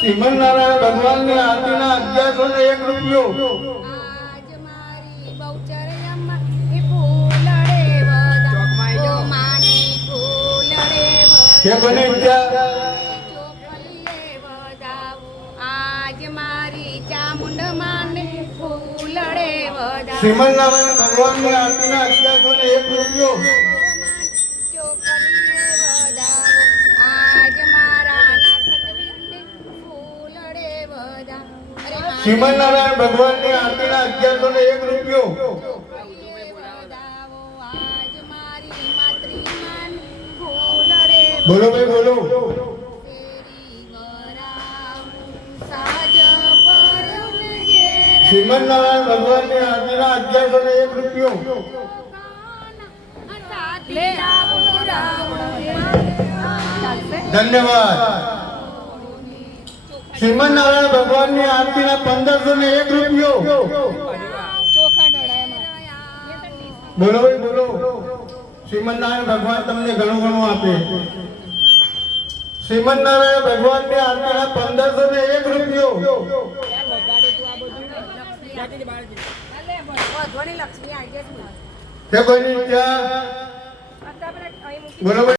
શ્રીમદ નારાયણ ભગવાનની આરતીના 1101 રૂપિયો. આજ મારી બહુચરયમાં એ ફૂલડે વદા ઓ માની ફૂલડે હે બની ઈચ્છા ચોખલીએ વદાવો આજ મારી ચામુંડ માને ફૂલડે વદા શ્રીમદ નારાયણ ભગવાનની આરતીના 1101 રૂપિયો. ચોખલીએ વદાવો આજ મારા નાસનવીરને ફૂલડે વદા શ્રીમદ નારાયણ ભગવાનની આરતીના 1101 રૂપિયો. આજ મારી માતૃમાન ફૂલડે બોલો ભાઈ બોલો. તેરી ગરામ સાજ પરને ઘેર શ્રીમદ નારાયણ ભગવાનની આરતીના 1101 રૂપિયો. લે ધન્યવાદ. શ્રીમદ નારાયણ ભગવાનની આરતીના 1501 રૂપિયો. બોલો ભાઈ બોલો. શ્રીમદ નારાયણ ભગવાન તમને ઘણું ઘણું આપે. શ્રીમદ નારાયણ ભગવાનની આરતીના 1501 રૂપિયો. લક્ષ્મી આવી હે કોઈની ઈચ્છા? બોલો ભાઈ.